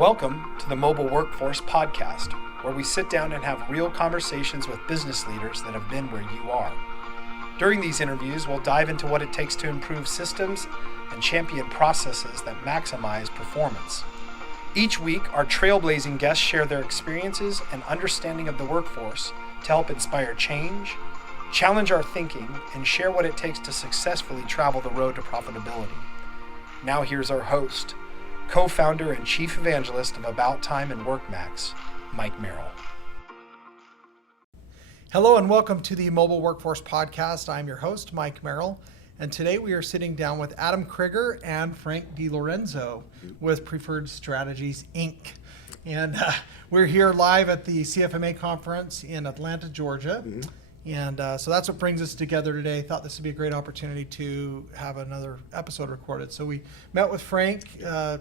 Welcome to the Mobile Workforce Podcast, where we sit down and have real conversations with business leaders that have been where you are. During these interviews, we'll dive into what it takes to improve systems and champion processes that maximize performance. Each week, our trailblazing guests share their experiences and understanding of the workforce to help inspire change, challenge our thinking, and share what it takes to successfully travel the road to profitability. Now here's our host, co-founder and chief evangelist of About Time and WorkMax, Mike Merrill. Hello and welcome to the Mobile Workforce Podcast. I'm your host, Mike Merrill, and today we are sitting down with Adam Crigger and Frank Di Lorenzo with Preferred Strategies, Inc. And we're here live at the CFMA Conference in Atlanta, Georgia. And so that's what brings us together today. Thought this would be a great opportunity to have another episode recorded. So we met with Frank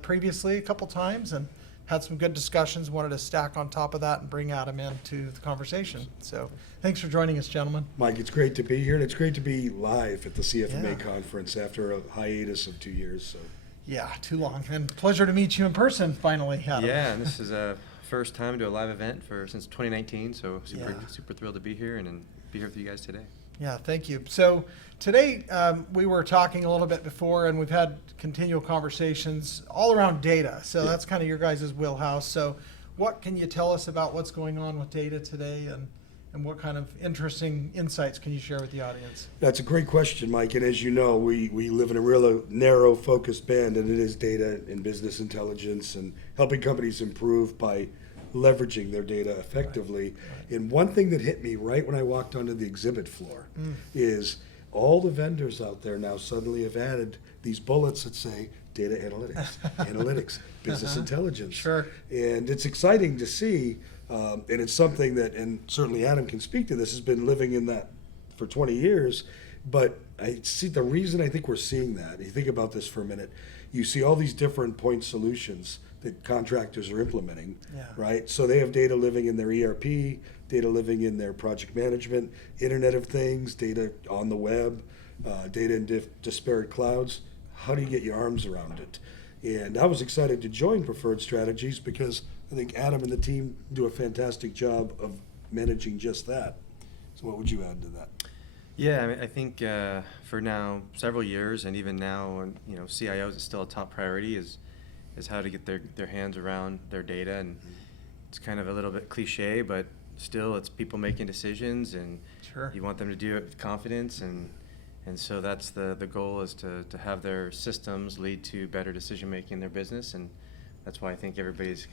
previously a couple times and had some good discussions. Wanted to stack on top of that and bring Adam into the conversation. So thanks for joining us, gentlemen. Mike, it's great to be here, and it's great to be live at the CFMA conference after a hiatus of 2 years. So. Yeah, too long. And pleasure to meet you in person finally, Adam. Yeah, and this is a first time to a live event since 2019. So super thrilled to be here and be here with you guys today. Yeah, thank you. So today we were talking a little bit before, and we've had continual conversations all around data. So that's kind of your guys' wheelhouse. So what can you tell us about what's going on with data today, and what kind of interesting insights can you share with the audience? That's a great question, Mike. And as you know, we live in a real narrow focused band, and it is data and business intelligence and helping companies improve by leveraging their data effectively. Right. And one thing that hit me right when I walked onto the exhibit floor is all the vendors out there now suddenly have added these bullets that say data analytics, business intelligence. Sure. And it's exciting to see, and it's something that, and certainly Adam can speak to this, has been living in that for 20 years. But I see the reason I think we're seeing that, you think about this for a minute, you see all these different point solutions that contractors are implementing, right? So they have data living in their ERP, data living in their project management, Internet of Things, data on the web, data in disparate clouds. How do you get your arms around it? And I was excited to join Preferred Strategies because I think Adam and the team do a fantastic job of managing just that. So what would you add to that? Yeah, I think for now, several years, and even now, CIOs is still a top priority is how to get their hands around their data. And it's kind of a little bit cliche, but still it's people making decisions, and you want them to do it with confidence. And so that's the goal, is to have their systems lead to better decision making in their business. And that's why I think everybody's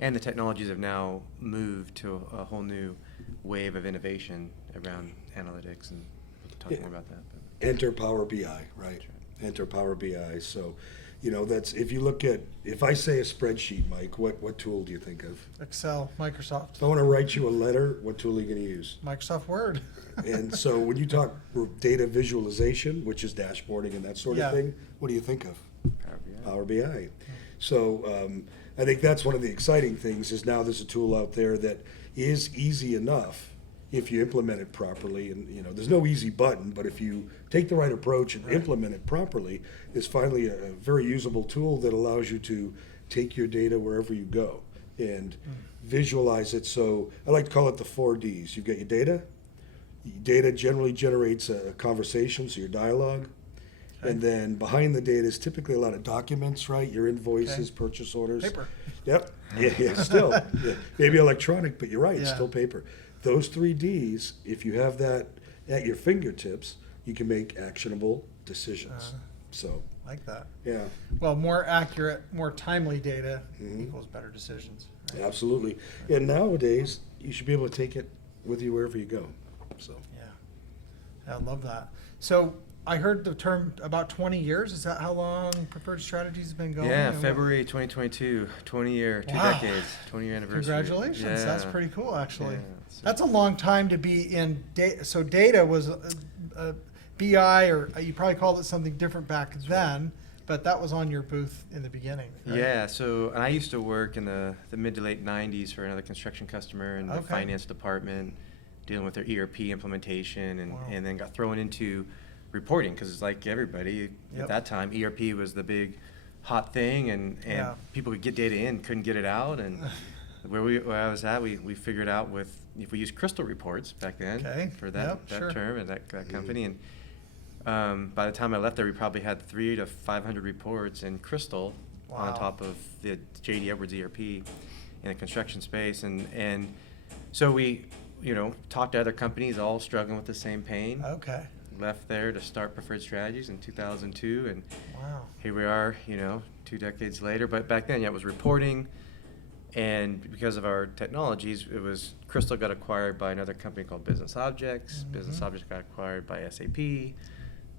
and the technologies have now moved to a whole new wave of innovation around analytics, and we'll talk more about that. But. Enter Power BI, right? Right. Enter Power BI. So, that's, if I say a spreadsheet, Mike, what tool do you think of? Excel, Microsoft. If I want to write you a letter, what tool are you going to use? Microsoft Word. And so when you talk data visualization, which is dashboarding and that sort of thing, what do you think of? Power BI. So I think that's one of the exciting things, is now there's a tool out there that is easy enough if you implement it properly. And there's no easy button, but if you take the right approach and implement it properly, it's finally a very usable tool that allows you to take your data wherever you go and visualize it. So I like to call it the 4 Ds. You've got your data. Data generally generates a conversation, so your dialogue. Okay. And then behind the data is typically a lot of documents, right? Your invoices, purchase orders. Paper. Yep. Yeah, still. Maybe electronic, but you're right, it's still paper. Those 3 Ds, if you have that at your fingertips, you can make actionable decisions. Like that. Yeah. Well, more accurate, more timely data equals better decisions. Right? Absolutely. And nowadays, you should be able to take it with you wherever you go. So. Yeah. I love that. So I heard the term about 20 years. Is that how long Preferred Strategies has been going? Yeah, February 2022, 20-year, 2 decades, 20-year anniversary. Congratulations. Yeah. That's pretty cool, actually. Yeah, that's a long time to be in data. So data was BI, or you probably called it something different back then, but that was on your booth in the beginning, right? Yeah, so I used to work in the mid to late 90s for another construction customer in the finance department, dealing with their ERP implementation, and then got thrown into reporting, because it's like everybody at that time, ERP was the big hot thing, and Yeah. people could get data in, couldn't get it out, and where I was at, we figured out if we used crystal reports back then Okay. for that Yep, sure. term and that company, and by the time I left there, we probably had 300 to 500 reports in crystal Wow. on top of the JD Edwards ERP in the construction space, and so we talked to other companies all struggling with the same pain. Okay. Left there to start Preferred Strategies in 2002, and Wow. here we are, 2 decades later. But back then, it was reporting, and because of our technologies, Crystal got acquired by another company called Business Objects. Mhm. Business Objects got acquired by SAP.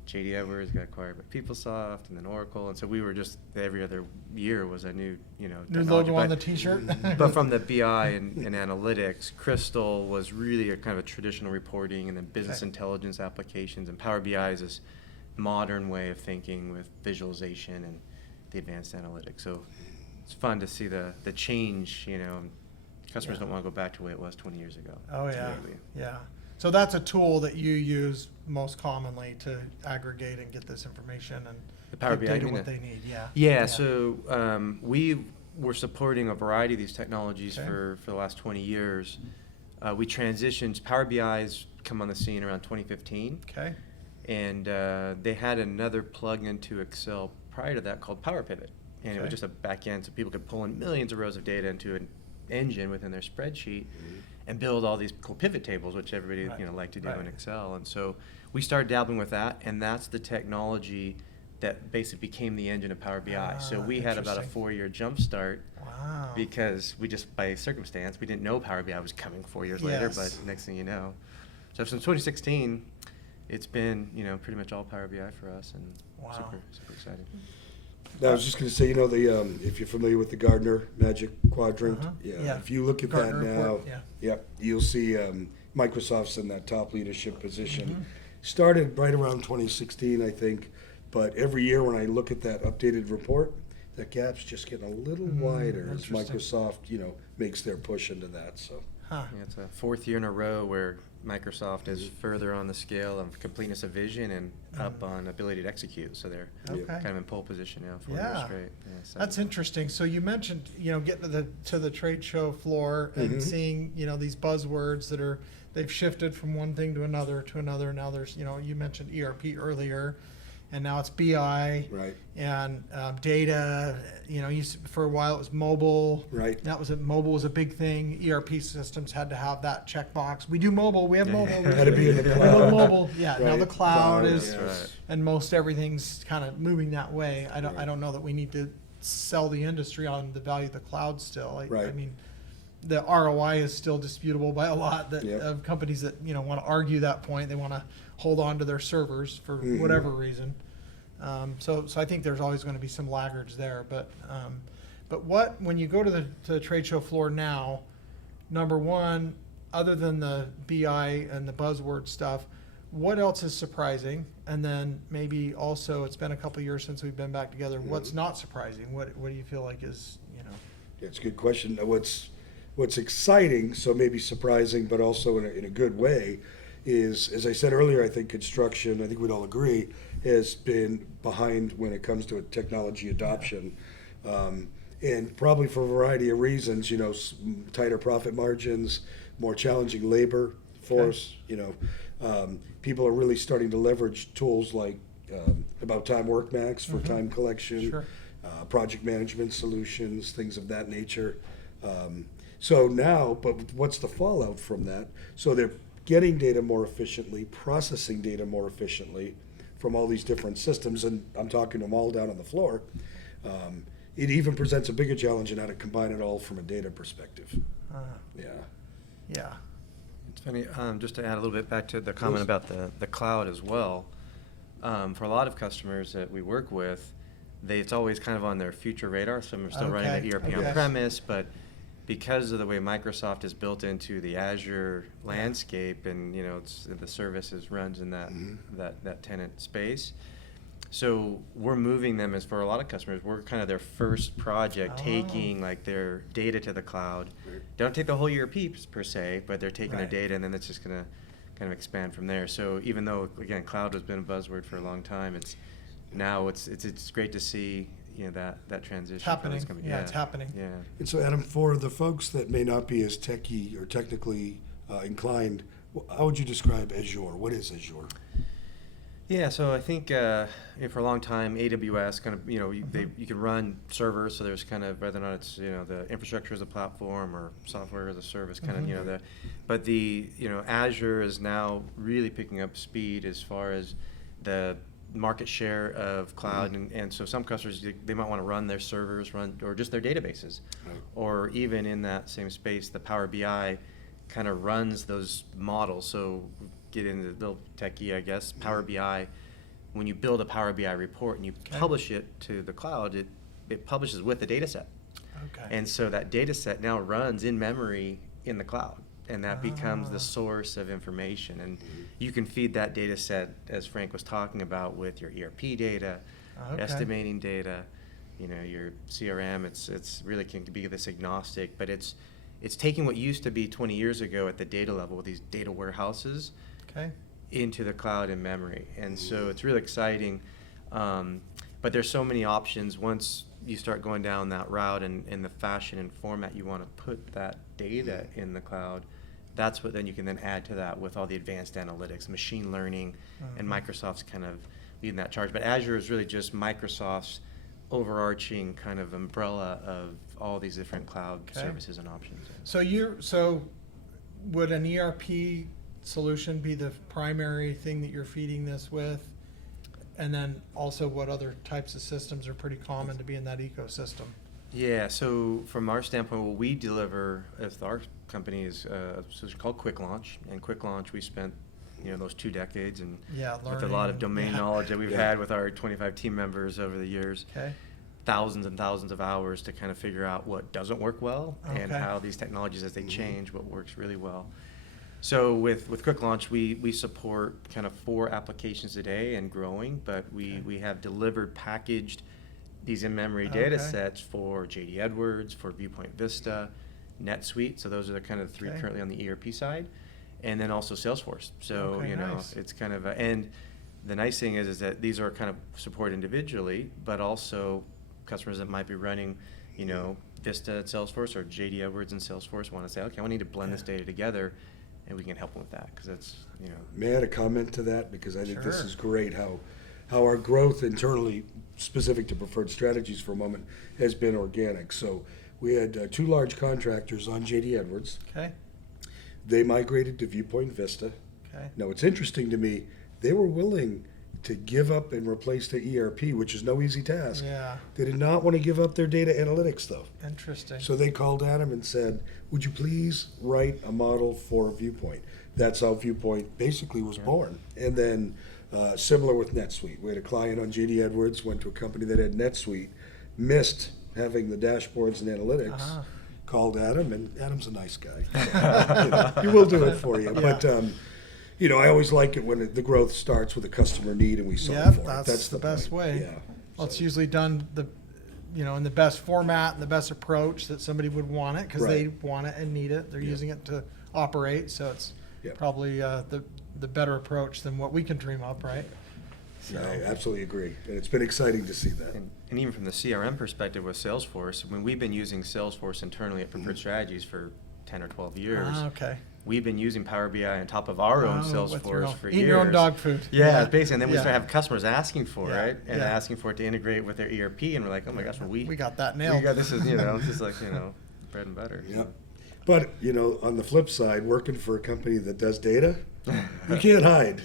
JD Edwards got acquired by PeopleSoft, and then Oracle, and so we were just every other year was a new New technology. logo on the But- T-shirt. but from the BI and analytics, Crystal was really a kind of a traditional reporting, and then business Okay. intelligence applications, and Power BI is this modern way of thinking with visualization and the advanced analytics. So it's fun to see the change. Customers Yeah. don't want to go back to the way it was 20 years ago. Oh yeah, Typically. yeah. So that's a tool that you use most commonly to aggregate and get this information and The Power give BI, data you mean what the- they need. Yeah. Yeah, so we were supporting a variety of these technologies Okay. for the last 20 years. We transitioned, Power BI's come on the scene around 2015, Okay. and they had another plug-in to Excel prior to that called Power Pivot. And it was Okay. just a back end so people could pull in millions of rows of data into an engine within their spreadsheet and build all these cool pivot tables, which everybody Right. like to do Right. in Excel. And so we started dabbling with that, and that's the technology that basically became the engine of Power BI. So Ah, we had about a interesting. 4-year jump start Wow. because we just, by circumstance, we didn't know Power BI was coming 4 years later, Yes. but next thing you know. So since 2016, it's been, pretty much all Power BI for us, and Wow. super exciting. Now, I was just going to say, if you're familiar with the Gartner Magic Quadrant, Uh-huh. Yeah. if you look at that Gartner now, report, yeah. you'll see Microsoft's in that top leadership position. Mhm. Started right around 2016, I think, but every year when I look at that updated report, that gap's just getting a little wider as interesting. Microsoft, makes their push into that. So, Huh. Yeah, it's a 4th year in a row where Microsoft is further on the scale of completeness of vision and up on ability to execute. So they're Okay. kind of in pole position now, 4 Yeah. years straight. Yeah, so- That's interesting. So you mentioned, getting to the trade show floor and Mhm. seeing, these buzzwords they've shifted from one thing to another. Now there's, you mentioned ERP earlier, and now it's BI right, and data. For a while it was mobile. right. Mobile was a big thing. ERP systems had to have that checkbox. We do mobile. We have mobile. Had to be in the We love cloud. mobile. Yeah. Now the Right. cloud Cloud, is, yes. Right. and most everything's kind of moving that way. I Right. don't know that we need to sell the industry on the value of the cloud still. I Right. mean, the ROI is still disputable by a lot Yep. of companies that want to argue that point. They want to hold on to their servers for Mhm. whatever reason. So I think there's always going to be some laggards there. But when you go to the trade show floor now, number one, other than the BI and the buzzword stuff, what else is surprising? And then maybe also, it's been a couple of years since we've been back together. What's not surprising? What do you feel like is It's a good question. Now, what's exciting, so maybe surprising, but also in a good way, is, as I said earlier, I think construction, I think we'd all agree, has been behind when it comes to technology adoption. And probably for a variety of reasons, tighter profit margins, more challenging labor force, people are really starting to leverage tools like About Time Work Max for time collection, Sure. project management solutions, things of that nature. So now, but what's the fallout from that? So they're getting data more efficiently, processing data more efficiently from all these different systems, and I'm talking them all down on the floor. It even presents a bigger challenge in how to combine it all from a data perspective. Yeah. yeah. It's funny, just to add a little bit back to the comment Please. about the cloud as well. For a lot of customers that we work with, it's always kind of on their future radar. Some are still running Okay, the ERP okay. on premise, but because of the way Microsoft is built into the Azure landscape, and the services runs in that tenant space. So we're moving them, as for a lot of customers, we're kind of their first project, Oh. taking like their data to the cloud. Don't take the whole ERP per se, but they're taking Right. their data, and then it's just going to kind of expand from there. So even though, again, cloud has been a buzzword for a long time, it's great to see that transition. It's happening. Coming. Yeah, it's happening. Yeah. And so, Adam, for the folks that may not be as techie or technically inclined, how would you describe Azure? What is Azure? Yeah, so I think for a long time, AWS kind of, you can run servers, so there's kind of, whether or not it's, the infrastructure as a platform or software as a service, kind of, but Azure is now really picking up speed as far as the market share of cloud, and so some customers, they might want to run their servers, or just their databases, or even in that same space, the Power BI kind of runs those models. So get into the little techie, I guess. Power BI, when you build a Power BI report and you publish it to the cloud, it publishes with the data set. Okay. And so that data set now runs in memory in the cloud, and that becomes the source of information. And you can feed that data set, as Frank was talking about, with your ERP data, estimating data, your CRM. It's really can be this agnostic, but it's taking what used to be 20 years ago at the data level with these data warehouses into the cloud in memory. And so it's really exciting. But there's so many options once you start going down that route and in the fashion and format you want to put that data in the cloud. That's what then you can then add to that with all the advanced analytics, machine learning, and Microsoft's kind of leading that charge. But Azure is really just Microsoft's overarching kind of umbrella of all these different cloud services and options. So would an ERP solution be the primary thing that you're feeding this with? And then also what other types of systems are pretty common to be in that ecosystem? Yeah, so from our standpoint, what we deliver with our company is so it's called Quick Launch. And Quick Launch, we spent those 2 decades and with a lot of domain knowledge that we've had with our 25 team members over the years. Thousands and thousands of hours to kind of figure out what doesn't work well and how these technologies, as they change, what works really well. So with Quick Launch, we support kind of 4 applications today and growing, but we have delivered packaged these in-memory data sets for JD Edwards, for Viewpoint Vista, NetSuite. So those are the kind of 3 currently on the ERP side, and then also Salesforce. So it's kind of and the nice thing is that these are kind of supported individually, but also customers that might be running, Vista at Salesforce or JD Edwards and Salesforce want to say, okay, I need to blend this data together. And we can help them with that because that's, May I add a comment to that? Because I think this is great how our growth internally, specific to preferred strategies for a moment, has been organic. So we had 2 large contractors on JD Edwards. They migrated to Viewpoint Vista. Now, what's interesting to me, they were willing to give up and replace the ERP, which is no easy task. They did not want to give up their data analytics, though. Interesting. So they called Adam and said, would you please write a model for Viewpoint? That's how Viewpoint basically was born. And then similar with NetSuite. We had a client on JD Edwards, went to a company that had NetSuite, missed having the dashboards and analytics, called Adam, and Adam's a nice guy. So, he will do it for you. But I always like it when the growth starts with a customer need and we solve for it. That's the best point. way. Well, it's usually done in the best format and the best approach that somebody would want it because they want it and need it. They're using it to operate, so it's probably the better approach than what we can dream up, right? So. I absolutely agree, and it's been exciting to see that. And even from the CRM perspective with Salesforce, when we've been using Salesforce internally at Preferred Strategies for 10 or 12 years. We've been using Power BI on top of our own Salesforce for years. Eat your own dog food. Basically, and then we start having customers asking for it, and asking for it to integrate with their ERP, and we're like, oh my gosh, we got that nailed. This is this is like bread and butter. But on the flip side, working for a company that does data, you can't hide.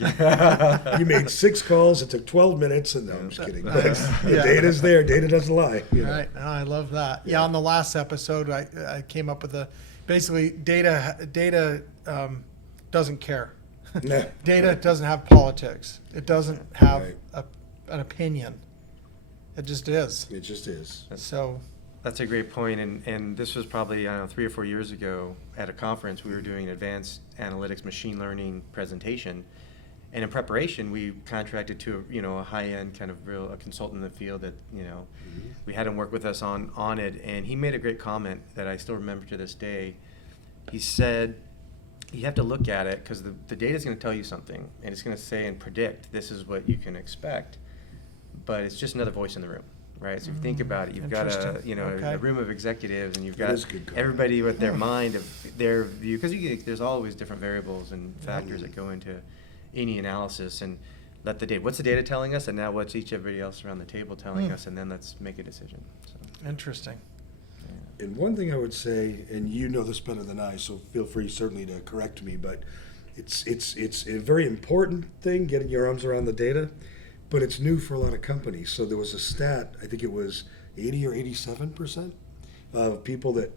You made 6 calls, it took 12 minutes, and no, I'm just kidding. But the data's there, data doesn't lie. Right, I love that. On the last episode, I came up with basically data doesn't care. Data doesn't have politics. It doesn't have an opinion. It just is. It just is. So that's a great point, and this was probably 3 or 4 years ago at a conference. We were doing an advanced analytics machine learning presentation, and in preparation we contracted to a high-end kind of a consultant in the field that we had him work with us on it, and he made a great comment that I still remember to this day. He said, you have to look at it because the data is going to tell you something, and it's going to say and predict this is what you can expect, but it's just another voice in the room. right? So if you think about it, you've got Interesting. Okay. a room of executives, and you've That got is a good comment. everybody with their mind of their view, because there's always different variables and factors that go into any analysis, and let the data. What's the data telling us, and now what's everybody else around the table telling us, and then let's make a decision. So, Interesting. And one thing I would say, and you know this better than I, so feel free certainly to correct me, but it's a very important thing, getting your arms around the data, but it's new for a lot of companies. So there was a stat, I think it was 80 or 87% of people that,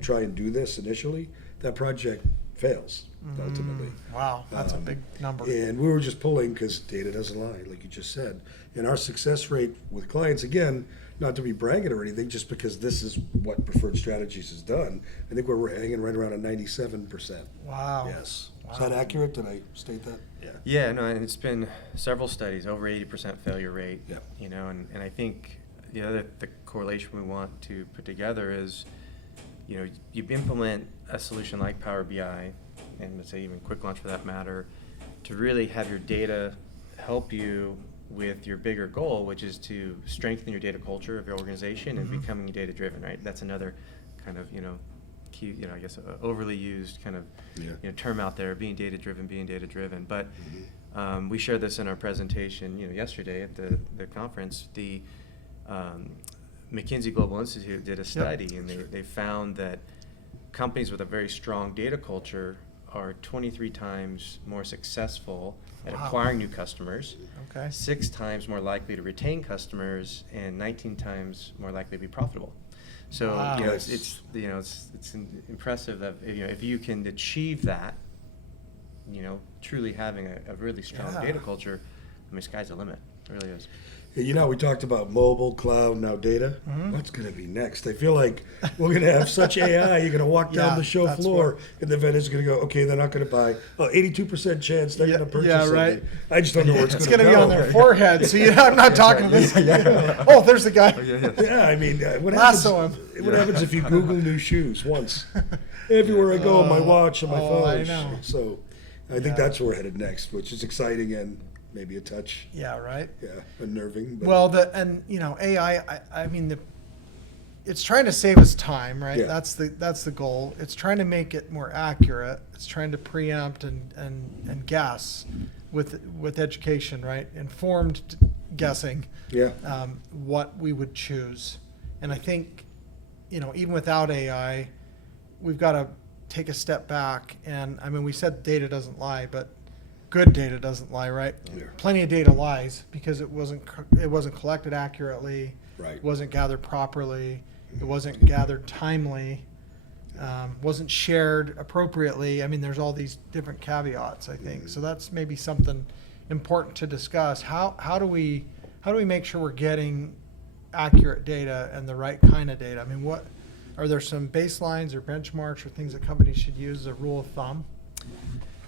try and do this initially, that project fails ultimately. Wow, that's a big number. And we were just pulling because data doesn't lie, like you just said. And our success rate with clients, again, not to be bragging or anything, just because this is what Preferred Strategies has done, I think we're hanging right around a 97%. Wow. Yes. Wow. Is that accurate? Did I state that? Yeah. yeah, no, and it's been several studies, over 80% failure rate. Yep. And I think the correlation we want to put together is, you implement a solution like Power BI, and let's say even Quick Launch for that matter, to really have your data help you with your bigger goal, which is to strengthen your data culture of your organization and becoming data driven, right? That's another kind of, key, I guess overly used kind of term out there, being data driven. But we shared this in our presentation, yesterday at the conference. The McKinsey Global Institute did a study, and they found that companies with a very strong data culture are 23 times more successful at acquiring new customers, Okay. 6 times more likely to retain customers, and 19 times more likely to be profitable. So Wow. it's impressive that if you can achieve that, truly having a really strong data culture, I mean, sky's the limit. It really is. We talked about mobile, cloud, now data. What's going to be next? I feel like we're going to have such AI. You're going to walk down Yeah, the show that's floor, and the vendor's going to go, okay, they're not going to buy. 82% chance they're going to purchase something. right. I just don't know where it's It's going to going to go. be on their forehead, so I'm not talking to this. Oh, there's the guy. Yeah, I mean, what Lasso happens? What happens if you Google new shoes once? Everywhere I go, my watch and my phone. I know. So, I think that's where we're headed next, which is exciting and maybe a touch, Yeah, right. unnerving. But Well, AI. I mean, it's trying to save us time, right? Yeah. That's the goal. It's trying to make it more accurate. It's trying to preempt and guess with education, right? Informed guessing. yeah, What we would choose, and I think, even without AI, we've got to take a step back. And I mean, we said data doesn't lie, but good data doesn't lie, right? Yeah. Plenty of data lies because it wasn't collected accurately, Right. it wasn't gathered properly, it wasn't gathered timely, wasn't shared appropriately. I mean, there's all these different caveats, I think. So that's maybe something important to discuss. How do we make sure we're getting accurate data and the right kind of data? I mean, what are there some baselines or benchmarks or things that companies should use as a rule of thumb?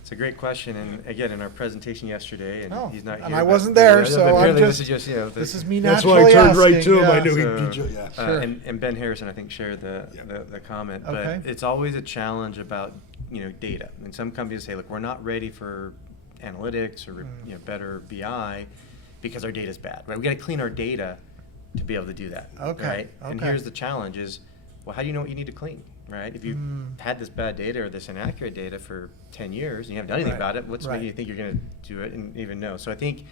It's a great question, and again, in our presentation yesterday, and he's not here. And I but- wasn't there, but so apparently I'm this just, is just this is me that's naturally why I turned right asking, to him. I yeah. knew So, he'd be, yeah. Sure. and Ben Harrison, I think, shared the comment. Okay. But it's always a challenge about data. And some companies say, look, we're not ready for analytics or better BI because our data's bad. Right? We got to clean our data to be able to do that. Okay, Right? And okay. here's the challenge: is how do you know what you need to clean? Right? If you've had this bad data or this inaccurate data for 10 years and you haven't done anything Right, about it, what's right. making you think you're going to do it and even know? So I think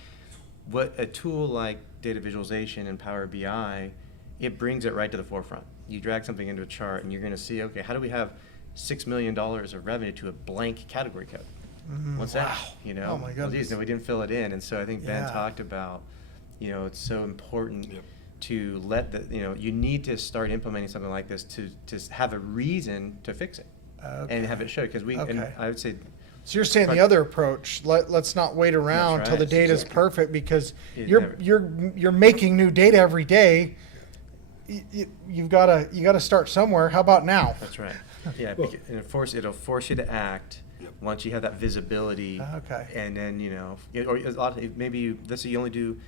what a tool like data visualization and Power BI, it brings it right to the forefront. You drag something into a chart and you're going to see, okay, how do we have $6 million of revenue to a blank category code? What's that? Oh my Well, goodness. geez, no, we didn't fill it in. And so I think Ben Yeah. talked about, it's so important Yep. to let you need to start implementing something like this to have a reason to fix it and have it show. Because and Okay. I would say, So you're saying the other approach, let's not wait around That's till the right. data's Exactly. perfect, because It you're making new data every day. You've got to start somewhere. How about now? that's right. Yeah, Well- and it'll force you to act once you have that visibility. Okay. And then or a lot of, maybe let's say you only do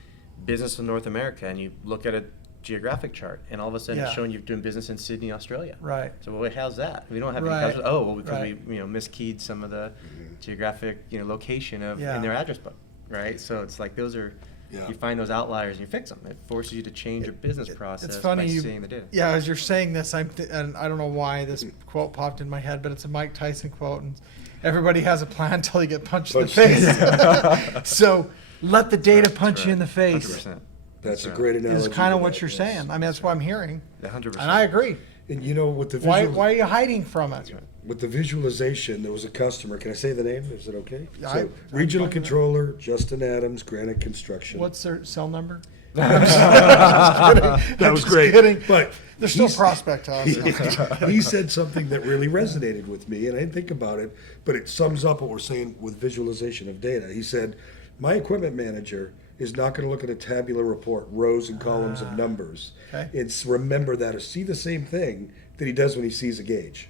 business in North America, and you look at a geographic chart, and all of a sudden it's Yeah. showing you're doing business in Sydney, Australia. Right. So how's that? We don't have any Right. customers. Oh, well, because Right. we miskeyed some of the geographic location of Yeah. in their address book, right? So it's like those are Yeah. You find those outliers and you fix them. It forces you to change your business process It's funny by seeing the data. Yeah, as you're saying this, and I don't know why this quote popped in my head, but it's a Mike Tyson quote, and everybody has a plan until you get punched in the face. So let the data punch you in the face. 100%. That's a great analogy. Is kind of to what that, you're yes. saying. I mean, that's what I'm hearing, 100%. and I agree. And you know, with the Why are you hiding from it? with the visualization, there was a customer. Can I say the name? Is it okay? I'm Regional fine with that. Controller, Justin Adams, Granite Construction. What's their cell number? That was great. Kidding. But They're still he's- prospect to us. he said something that really resonated with me, and I didn't think about it, but it sums up what we're saying with visualization of data. He said, my equipment manager is not going to look at a tabular report, rows and columns of numbers. Okay. It's remember that or see the same thing that he does when he sees a gauge.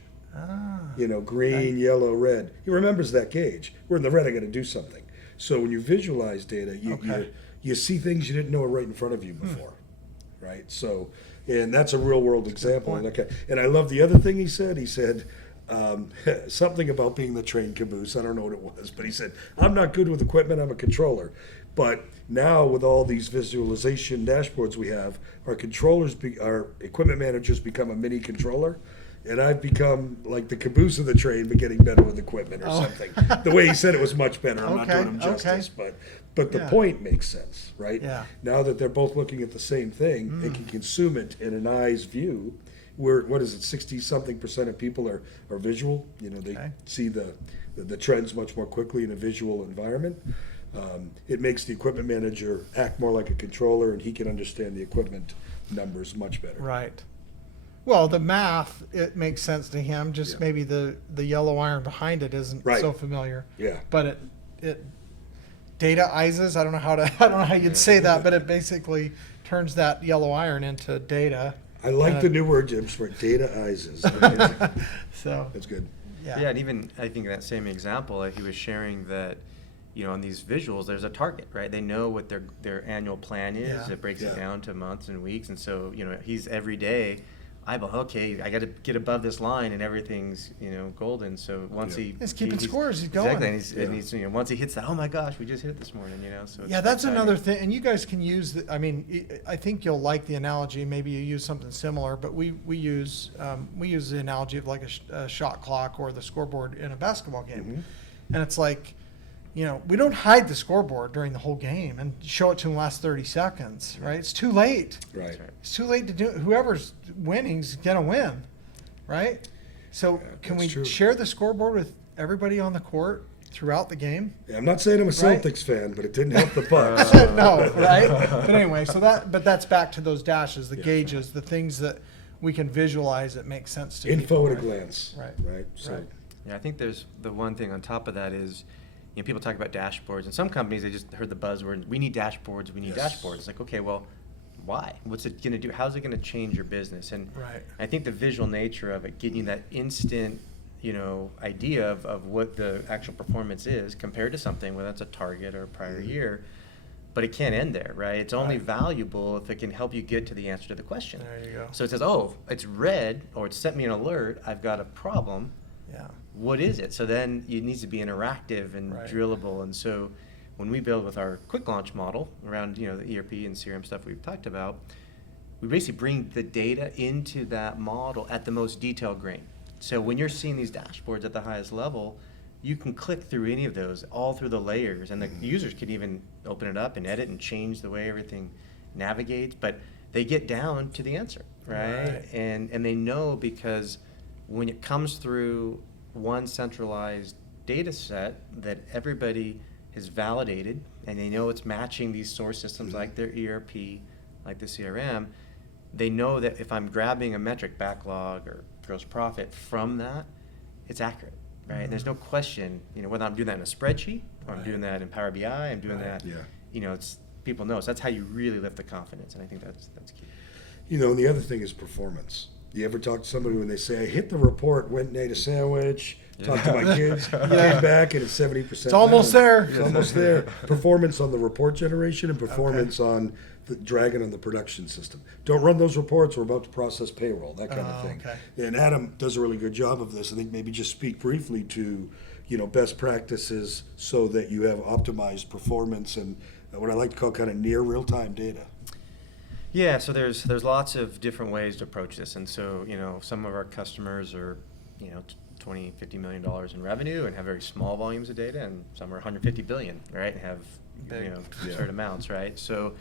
You know, green, yellow, red. He remembers that gauge. We're in the red, I got to do something. So when you visualize data, you see things you didn't know were right in front of you before, right? So, and that's a real world example. And I love the other thing he said. He said something about being the train caboose. I don't know what it was, but he said, I'm not good with equipment. I'm a controller. But now with all these visualization dashboards we have, our our equipment managers become a mini controller. And I've become like the caboose of the train, but getting better with equipment or something. The way he said it was much better. I'm not doing him justice, but the point makes sense, right? Yeah. Now that they're both looking at the same thing, they can consume it in an eye's view. Where what is it? 60-something% of people are visual. You know, they see the trends much more quickly in a visual environment. It makes the equipment manager act more like a controller, and he can understand the equipment numbers much better. Right. Well, the math, it makes sense to him. Just maybe the yellow iron behind it isn't so familiar. Yeah. But it data-izes. I don't know how you'd say that, but it basically turns that yellow iron into data. I like the new word, Jim, for data-izes. So That's good. yeah. Yeah, and even I think in that same example, he was sharing that, you know, on these visuals, there's a target, right? They know what their annual plan is. Yeah. It breaks it Yeah. down to months and weeks, and so you know, he's every day. I got to get above this line, and everything's golden. So once He's keeping scores. He's going. Exactly, and he's once he hits that, oh my gosh, we just hit it this morning. So it's That's exciting. another thing, and you guys can use. I think you'll like the analogy. Maybe you use something similar, but we use the analogy of like a shot clock or the scoreboard in a basketball game, and it's like, we don't hide the scoreboard during the whole game and show it to them the last 30 seconds, right? It's too late. Right. It's too late to do. Whoever's winning's gonna win, right? So can we that's true. share the scoreboard with everybody on the court throughout the game? Yeah, I'm not saying I'm a Right. Celtics fan, but it didn't help the Bucks. No, right? But anyway, but that's back to those dashes, the gauges, the things that we can visualize that make sense to Info people. at a glance. Right. Right. So, Right. Yeah, I think there's the one thing on top of that is, people talk about dashboards, and some companies, they just heard the buzzword, we need dashboards, we need Yes. dashboards. It's like, okay, well, why? What's it going to do? How's it going to change your business? And Right. I think the visual nature of it, getting you that instant, idea of what the actual performance is compared to something, whether that's a target or a prior year, but it can't end there, right? It's only valuable if it can help you get to the answer to the question. There you go. So it says, oh, it's red, or it's sent me an alert, I've got a problem. Yeah. What is it? So then it needs to be interactive and Right. drillable. And so when we build with our quick launch model around, the ERP and CRM stuff we've talked about, we basically bring the data into that model at the most detailed grain. So when you're seeing these dashboards at the highest level, you can click through any of those, all through the layers, and the users can even open it up and edit and change the way everything navigates, but they get down to the answer, right? Right. And they know, because when it comes through one centralized data set that everybody has validated, and they know it's matching these source systems like their ERP, like the CRM, they know that if I'm grabbing a metric, backlog or gross profit from that, it's accurate, right? And there's no question, whether I'm doing that in a spreadsheet or I'm doing that in Power BI, I'm doing that, it's people know. So that's how you really lift the confidence, and I think that's key. and the other thing is performance. You ever talk to somebody when they say, I hit the report, went and ate a sandwich, talked to my kids, came back, and it's 70%. It's almost there. It's almost there. Performance on the report generation and performance on the dragging on the production system. Don't run those reports. We're about to process payroll, that kind of thing. Okay. And Adam does a really good job of this. I think maybe just speak briefly to, best practices so that you have optimized performance and what I like to call kind of near real-time data. Yeah, so there's lots of different ways to approach this, and so some of our customers are 20, $50 million in revenue and have very small volumes of data, and some are 150 billion, right, and have certain amounts, right? So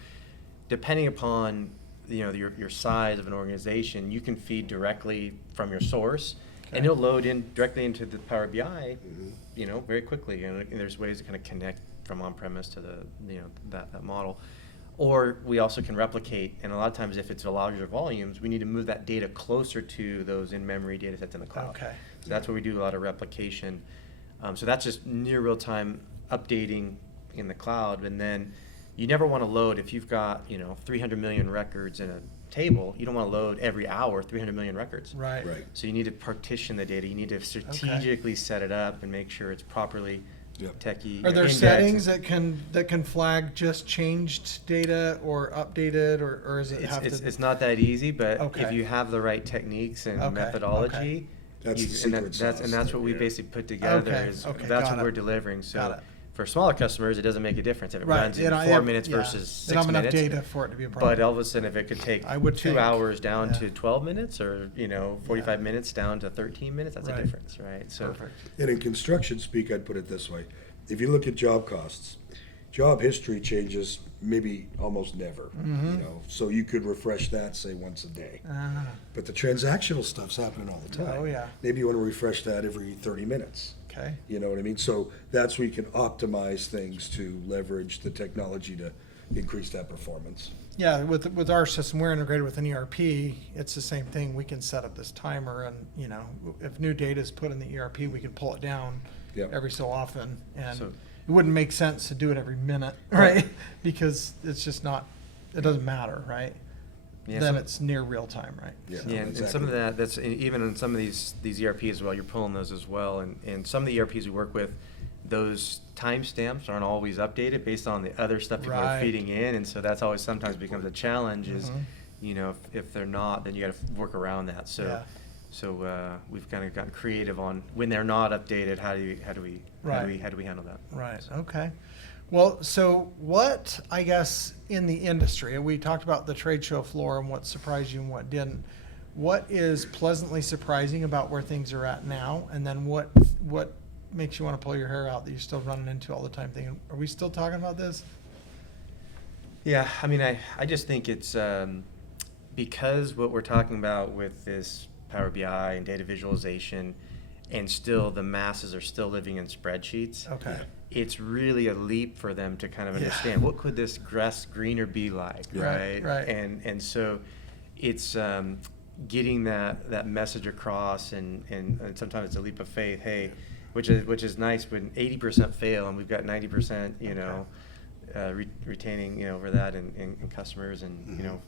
depending upon your size of an organization, you can feed directly from your source, and it'll load in directly into the Power BI, very quickly. And there's ways to kind of connect from on-premise to the that model. Or we also can replicate, and a lot of times if it's a larger volumes, we need to move that data closer to those in-memory data sets in the cloud. Okay. So that's where we do a lot of replication. So that's just near real-time updating in the cloud. And then you never want to load, if you've got 300 million records in a table, you don't want to load every hour 300 million records. Right. So you need to partition the data. You need to strategically set it up and make sure it's properly techie. Are there indexed. settings that can flag just changed data or updated, or is it It's not that easy, but Okay. if you have the right techniques and methodology, That's the secret sauce. that's what we basically put together. That's got what it. we're delivering. So Got it. for smaller customers, it doesn't make a difference if it Right. runs in 4 minutes versus 6 Then I'm enough minutes. data for it to be a problem. But all of a sudden, if it could take I would 2 think, hours down yeah. to 12 minutes, or 45 minutes down to 13 minutes, that's Right. a difference, right? So Perfect. And in construction speak, I'd put it this way. If you look at job costs, job history changes maybe almost never. So you could refresh that, say, once a day. But the transactional stuff's happening all the time. Oh, yeah. Maybe you want to refresh that every 30 minutes. Okay. You know what I mean? So that's where you can optimize things to leverage the technology to increase that performance. Yeah, with our system, we're integrated with an ERP. It's the same thing. We can set up this timer, and if new data is put in the ERP, we can pull it down Yep. every so often, and So- it wouldn't make sense to do it every minute, right? Because it's just not. It doesn't matter, right? Yeah, Then so- it's near real time, right? Yeah. Yeah, and Exactly. some of that's even in some of these ERPs as well. You're pulling those as well, and some of the ERPs we work with, those timestamps aren't always updated based on the other stuff people are Right. feeding in, and so that's always sometimes becomes a challenge. Is if they're not, then you got to work around that. So Yeah. so we've kind of gotten creative on when they're not updated. How do we handle that? Right, okay. Well, so what, I guess, in the industry, and we talked about the trade show floor and what surprised you and what didn't, what is pleasantly surprising about where things are at now? And then what makes you want to pull your hair out that you're still running into all the time thinking, are we still talking about this? Yeah, I mean, I just think it's because what we're talking about with this Power BI and data visualization, and still the masses are still living in spreadsheets. Okay. It's really a leap for them to kind of Yeah. understand what could this grass greener be like, Right, right. And so it's getting that message across, and sometimes it's a leap of faith. Hey, which is nice when 80% fail and we've got 90%, retaining over that and customers, and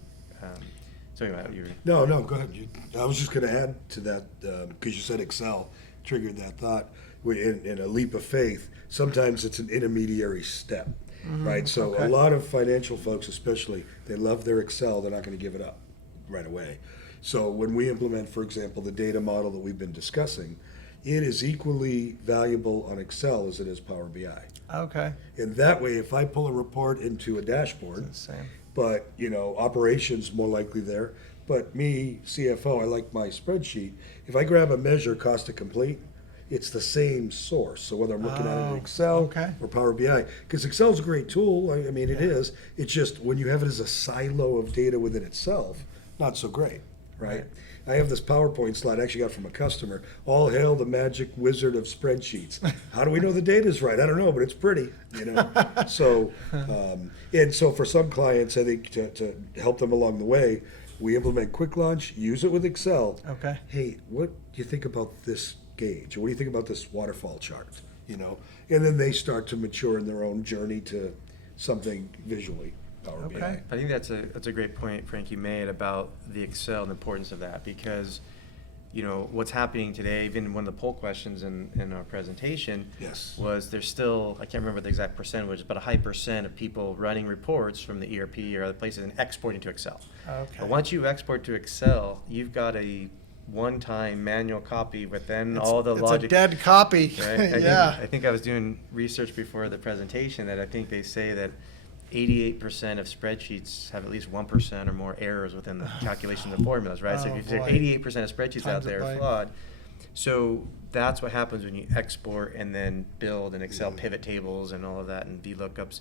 so anyway, No, go ahead. I was just going to add to that because you said Excel triggered that thought. In a leap of faith, sometimes it's an intermediary step, right? So okay. a lot of financial folks, especially, they love their Excel. They're not going to give it up right away. So when we implement, for example, the data model that we've been discussing, it is equally valuable on Excel as it is Power BI. Okay. And that way, if I pull a report into a dashboard, It's the same. but operations more likely there. But me, CFO, I like my spreadsheet. If I grab a measure, cost to complete, it's the same source. So whether I'm looking at it Oh, in Excel okay. or Power BI, because Excel's a great tool. I mean, it is. It's just when you have it as a silo of data within itself, not so great, right? I have this PowerPoint slide I actually got from a customer. All hail the magic wizard of spreadsheets. How do we know the data's right? I don't know, but it's pretty, So, and so for some clients, I think to help them along the way, we implement Quick Launch, use it with Excel. Okay. Hey, what do you think about this gauge? Or what do you think about this waterfall chart? And then they start to mature in their own journey to something visually. Power Okay. BI. I think that's a great point, Frank, you made about the Excel and the importance of that, because what's happening today, even one of the poll questions in our presentation Yes. was there's still, I can't remember the exact percentage, but a high percent of people running reports from the ERP or other places and exporting to Excel. Okay. But once you export to Excel, you've got a one-time manual copy, but then all the logic. It's a dead copy. Right? Yeah. I think I was doing research before the presentation that I think they say that 88% of spreadsheets have at least 1% or more errors within the calculation of the formulas, right? So Oh, if you boy. 88% of spreadsheets out Times it there by- are flawed. So that's what happens when you export and then build in Excel pivot tables and all of that and VLOOKUPs.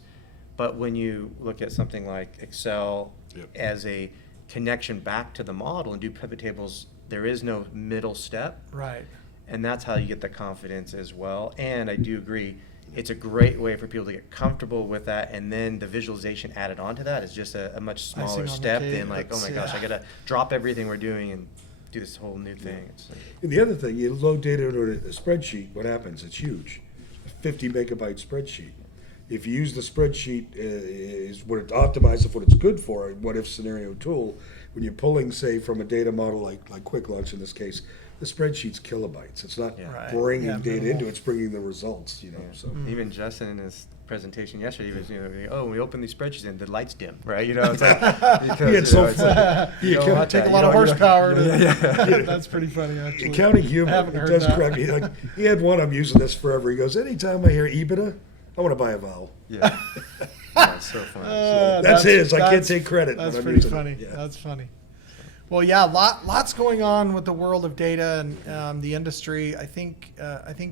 But when you look at something like Excel as a connection back to the model and do pivot tables, there is no middle step. Right. And that's how you get the confidence as well. And I do agree, it's a great way for people to get comfortable with that, and then the visualization added onto that is just a much Icing on smaller the step cake. than like, oh my gosh, I gotta drop everything we're doing and do this whole new thing. It's like, And the other thing, you load data into a spreadsheet, what happens? It's huge, a 50 megabyte spreadsheet. If you use the spreadsheet is what it optimizes what it's good for, a what if scenario tool, when you're pulling, say, from a data model like Quick Launch in this case, the spreadsheet's kilobytes. It's not Right. bringing Yeah, data minimal. into it, it's bringing the results, you know. So even Justin in his presentation yesterday, he was, oh, when we open these spreadsheets and the lights dim, right? It's like, because, it's so it's funny. like, You you don't can't want Take that. a You lot of don't- you don't- horsepower. To, Yeah. That's pretty funny, actually. Accounting I humor, haven't it heard does that. crack me. Like, he had one, I'm using this forever. He goes, anytime I hear EBITDA, I want to buy a vowel. Yeah. Yeah, it's so fun. That's his. I can't that's- take credit, That's but I'm pretty using it. funny. Yeah. That's funny. Well, yeah, lots going on with the world of data and the industry. I think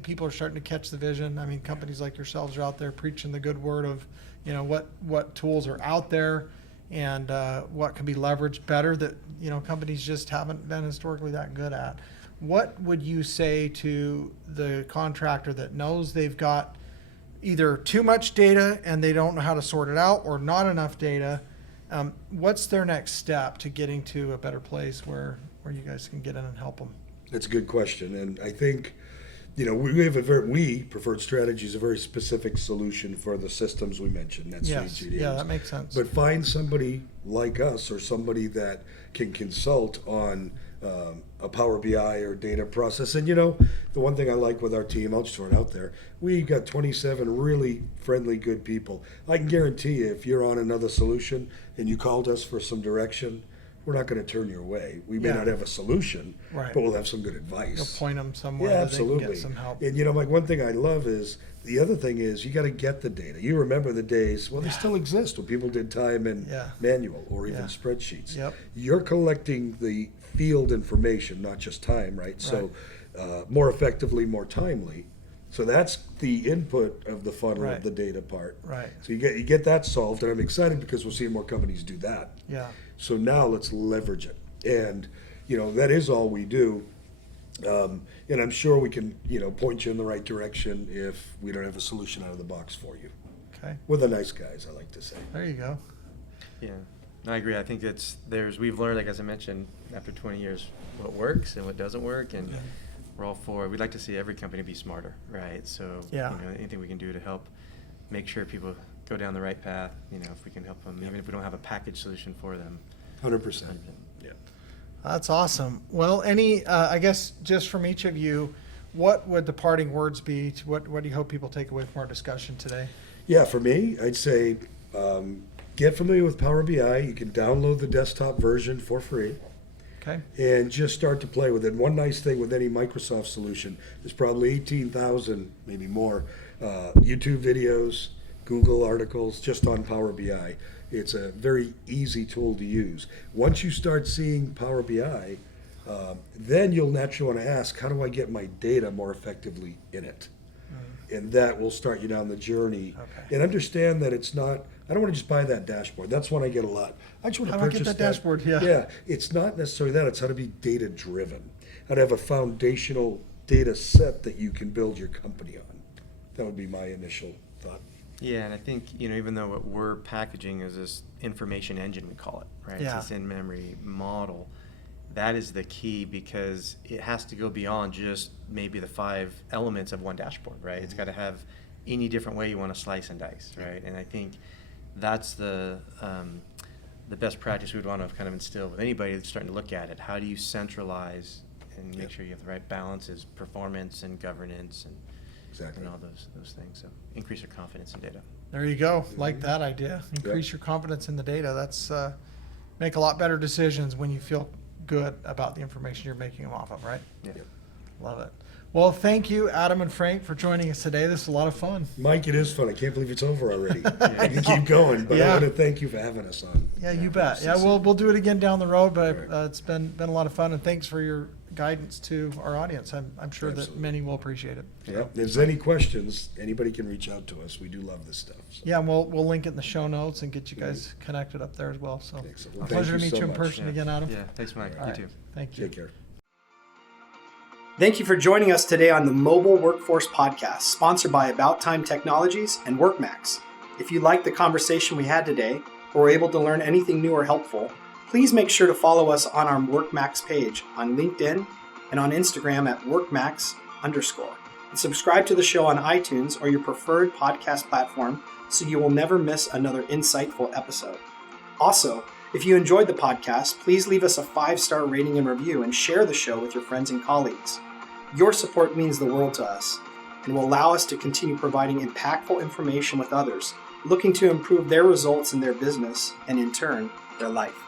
people are starting to catch the vision. I mean, companies like yourselves are out there preaching the good word of, what tools are out there and what can be leveraged better that companies just haven't been historically that good at. What would you say to the contractor that knows they've got either too much data and they don't know how to sort it out, or not enough data? What's their next step to getting to a better place where you guys can get in and help them? That's a good question, and I think, we have we Preferred Strategy is a very specific solution for the systems we mentioned. That's Yes, yeah, that makes sense. But find somebody like us or somebody that can consult on a Power BI or data process. And the one thing I like with our team, I'll just throw it out there, we got 27 really friendly, good people. I can guarantee you, if you're on another solution and you called us for some direction, we're not going to turn you away. We may Yeah. not have a solution, Right. but we'll have some good advice. You'll point them somewhere Yeah, that they can absolutely. get some help. And like one thing I love is the other thing is you got to get the data. You remember the days, well, they still exist when people did time and Yeah. manual or even Yeah. spreadsheets. Yep. You're collecting the field information, not just time, right? So more effectively, more timely. So that's the input of the funnel Right. of the data part. Right. So you get that solved, and I'm excited because we're seeing more companies do that. Yeah. So now let's leverage it. And, that is all we do. And I'm sure we can, point you in the right direction if we don't have a solution out of the box for you. Okay. We're the nice guys, I like to say. There you go. Yeah, I agree. I think we've learned, like as I mentioned, after 20 years, what works and what doesn't work, and we're all for. We'd like to see every company be smarter, right? So, Yeah. anything we can do to help make sure people go down the right path. If we can help them, even if we don't have a package solution for them. 100%. Yeah. That's awesome. Well, I guess just from each of you, what would the parting words be? What do you hope people take away from our discussion today? Yeah, for me, I'd say get familiar with Power BI. You can download the desktop version for free. Okay. And just start to play with it. One nice thing with any Microsoft solution, there's probably 18,000, maybe more, YouTube videos, Google articles just on Power BI. It's a very easy tool to use. Once you start seeing Power BI, then you'll naturally want to ask, how do I get my data more effectively in it? And that will start you down the journey. Okay. And understand that it's not, I don't want to just buy that dashboard. That's one I get a lot. I just want to How do I purchase get that dashboard? Yeah. Yeah, it's not necessarily that. It's how to be data driven. How to have a foundational data set that you can build your company on. That would be my initial thought. Yeah, and I think, even though what we're packaging is this information engine, we call it, right? Yeah. It's this in-memory model. That is the key, because it has to go beyond just maybe the 5 elements of one dashboard, right? It's got to have any different way you want to slice and dice, right? And I think that's the best practice we would want to kind of instill with anybody that's starting to look at it. How do you centralize and make sure you have the right balances, performance and governance and Exactly. and all those things. So increase your confidence in data. There you go. Like that idea. Increase your confidence in the data. That's make a lot better decisions when you feel good about the information you're making them off of, right? Yeah. Love it. Well, thank you, Adam and Frank, for joining us today. This is a lot of fun. Mike, it is fun. I can't believe it's over already. I can keep going, but I want to thank you for having us on. Yeah, you bet. Yeah, we'll do it again down the road, but it's been a lot of fun, and thanks for your guidance to our audience. I'm sure that many will appreciate it. Yeah. If there's any questions, anybody can reach out to us. We do love this stuff. So. Yeah, and we'll link it in the show notes and get you guys connected up there as well. So Well, a pleasure to meet so you in much. person again, Adam. Yeah, thanks, Mike. All You right. too. Thank you. Take care. Thank you for joining us today on the Mobile Workforce Podcast, sponsored by About Time Technologies and WorkMax. If you liked the conversation we had today, or were able to learn anything new or helpful, please make sure to follow us on our WorkMax page on LinkedIn and on Instagram at WorkMax_. And subscribe to the show on iTunes or your preferred podcast platform so you will never miss another insightful episode. Also, if you enjoyed the podcast, please leave us a 5-star rating and review and share the show with your friends and colleagues. Your support means the world to us and will allow us to continue providing impactful information with others looking to improve their results in their business and, in turn, their life.